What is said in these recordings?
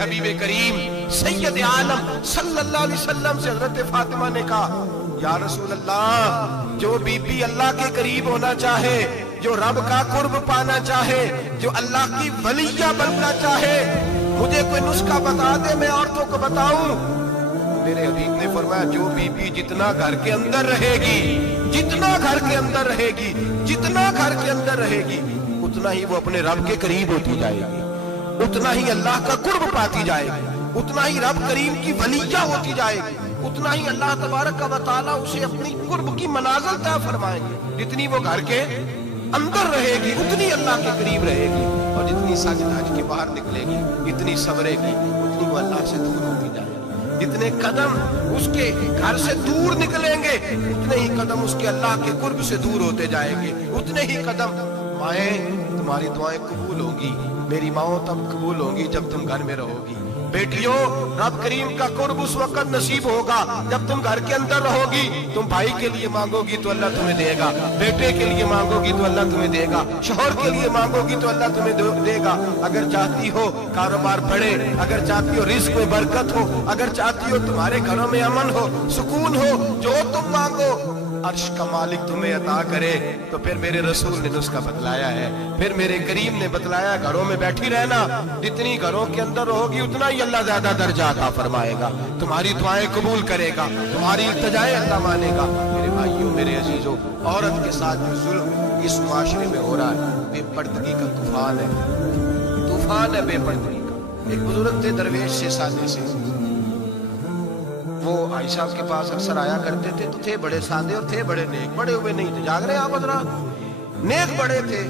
حبیب کریم سید عالم صلی اللہ علیہ وسلم سے حضرت فاطمہ نے کہا یا رسول اللہ، جو بی بی اللہ کے قریب ہونا چاہے، جو رب کا قرب پانا چاہے، جو اللہ کی ولیہ بننا چاہے، مجھے کوئی نسخہ بتا دے میں عورتوں کو بتاؤں۔ میرے حبیب نے فرمایا جو بی بی جتنا گھر کے اندر رہے گی، جتنا گھر کے اندر رہے گی، جتنا گھر کے اندر رہے گی، اتنا ہی وہ اپنے رب کے قریب ہوتی جائے گی، اتنا ہی اللہ کا قرب پاتی جائے گی، اتنا ہی رب کریم کی ولیہ ہوتی جائے گی، اتنا ہی اللہ تبارک و تعالیٰ اسے اپنی قرب کی منازل طے فرمائیں گے۔ جتنی وہ گھر کے اندر رہے گی اتنی اللہ کے قریب رہے گی، اور جتنی سج دھج کے باہر نکلے گی، اتنی صبرے گی، اتنی وہ اللہ سے دور ہوتی جائے گی۔ جتنے قدم اس کے گھر سے دور نکلیں گے اتنے ہی قدم اس کے اللہ کے قرب سے دور ہوتے جائیں گے، اتنے ہی قدم۔ مائیں، تمہاری دعائیں قبول ہوں گی، میری ماؤں تب قبول ہوں گی جب تم گھر میں رہو گی۔ بیٹیوں، رب کریم کا قرب اس وقت نصیب ہوگا جب تم گھر کے اندر رہو گی۔ تم بھائی کے لیے مانگو گی تو اللہ تمہیں دے گا، بیٹے کے لیے مانگو گی تو اللہ تمہیں دے گا، شوہر کے لیے مانگو گی تو اللہ تمہیں دے گا۔ اگر چاہتی ہو کاروبار بڑھے، اگر چاہتی ہو رزق میں برکت ہو، اگر چاہتی ہو تمہارے گھروں میں امن ہو، سکون ہو، جو تم مانگو عرش کا مالک تمہیں عطا کرے۔ تو پھر میرے رسول نے نسخہ بتلایا ہے، پھر میرے کریم نے بتلایا گھروں میں بیٹھی رہنا، جتنی گھروں کے اندر رہوگی اتنا ہی اللہ زیادہ درجہ عطا فرمائے گا، تمہاری دعائیں قبول کرے گا، تمہاری التجائیں اللہ مانے گا۔ میرے بھائیوں، میرے عزیزوں، عورت کے ساتھ جو ظلم اس معاشرے میں ہو رہا ہے، بے پردگی کا طوفان ہے، طوفان ہے بے پردگی کا۔ ایک بزرگ تھے درویش سے سادے سے، وہ آئی صاحب کے پاس اکثر آیا کرتے تھے، تو تھے بڑے سادے اور تھے بڑے نیک، بڑے ہوئے نہیں تھے، جاگ رہے ہیں آپ حضرات، نیک بڑے تھے۔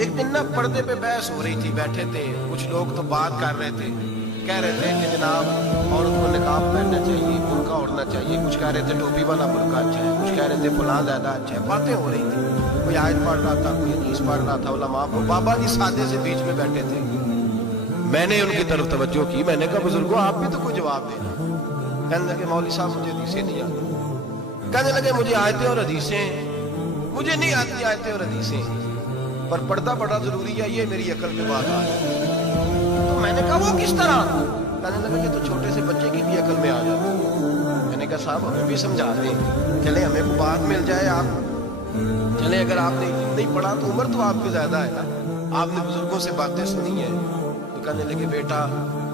ایک دن نا پردے پہ بحث ہو رہی تھی، بیٹھے تھے کچھ لوگ تو بات کر رہے تھے، کہہ رہے تھے کہ جناب عورت کو نقاب پہننا چاہیے، برقع اوڑھنا چاہیے، کچھ کہہ رہے تھے ٹوپی والا برقع اچھا ہے، کچھ کہہ رہے تھے فلاں زیادہ اچھا ہے، باتیں ہو رہی تھی، کوئی آیت پڑھ رہا تھا، کوئی حدیث پڑھ رہا تھا، علماء کو بابا جی سادے سے بیچ میں بیٹھے تھے۔ میں نے ان کی طرف توجہ کی، میں نے کہا بزرگوں آپ بھی تو کوئی جواب دیں۔ کہنے لگے مولوی صاحب مجھے حدیثیں نہیں آتی، کہنے لگے مجھے آیتیں اور حدیثیں مجھے نہیں آتی، آیتیں اور حدیثیں، پر پردہ بڑا ضروری ہے، یہ میری عقل میں بات آ رہی۔ تو میں نے کہا وہ کس طرح؟ کہنے لگا کہ تو چھوٹے سے بچے کی بھی عقل میں آ جاتی۔ میں نے کہا صاحب ہمیں بھی سمجھا دیں، چلے ہمیں کو بات مل جائے، آپ چلے اگر آپ نے نہیں پڑھا تو عمر تو آپ کی زیادہ ہے نا، آپ نے بزرگوں سے باتیں سنی ہیں۔ تو کہنے لگے بیٹا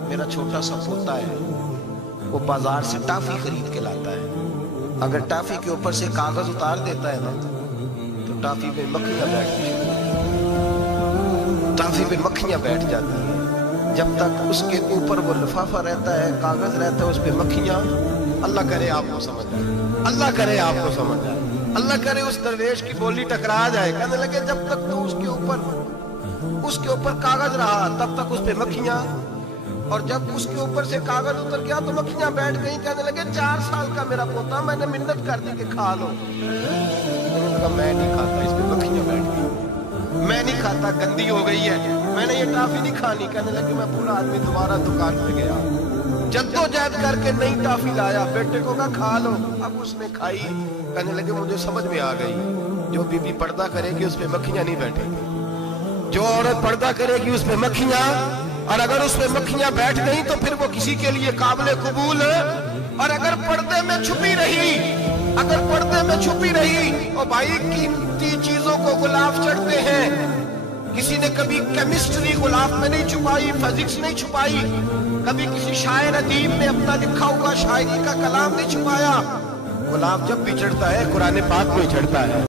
میرا چھوٹا سا پوتا ہے، وہ بازار سے ٹافی خرید کے لاتا ہے، اگر ٹافی کے اوپر سے کاغذ اتار دیتا ہے نا تو ٹافی پہ مکھیاں بیٹھتی ہیں، ٹافی پہ مکھیاں بیٹھ جاتی ہیں، جب تک اس کے اوپر وہ لفافہ رہتا ہے، کاغذ رہتا ہے، اس پہ مکھیاں، اللہ کرے آپ کو سمجھ آئے، اللہ کرے آپ کو سمجھ آئے، اللہ کرے اس درویش کی بولی ٹکرا جائے۔ کہنے لگے جب تک تو اس کے اوپر کاغذ رہا تب تک اس پہ مکھیاں، اور جب اس کے اوپر سے کاغذ اتر گیا تو مکھیاں بیٹھ گئیں۔ کہنے لگے 4 سال کا میرا پوتا، میں نے منت کر دی کہ کھا لو، میں نہیں کھاتا، اس پہ مکھیاں بیٹھ گئی، میں نہیں کھاتا، گندی ہو گئی ہے، میں نے یہ ٹافی نہیں کھانی۔ کہنے لگے میں پورا آدمی دوبارہ دکان پہ گیا، جدوجہد کر کے نئی ٹافی لایا، بیٹے کو کہا کھا لو، اب اس نے کھائی۔ کہنے لگے مجھے سمجھ میں آ گئی، جو بی بی پردہ کرے گی اس پہ مکھیاں نہیں بیٹھیں گی، جو عورت پردہ کرے گی اس پہ مکھیاں، اور اگر اس پہ مکھیاں بیٹھ گئیں تو پھر وہ کسی کے لیے قابل قبول ہے۔ اور اگر پردے میں چھپی رہی، اگر پردے میں چھپی رہی، اور بھائی قیمتی چیزوں کو غلاف چڑھتے ہیں، کسی نے کبھی کیمسٹری غلاف میں نہیں چھپائی، فزکس نہیں چھپائی، کبھی کسی شاعر ادیب نے اپنا لکھا ہوا شاعری کا کلام نہیں چھپایا۔ غلاف جب بھی چڑھتا ہے قرآن پاک میں چڑھتا ہے۔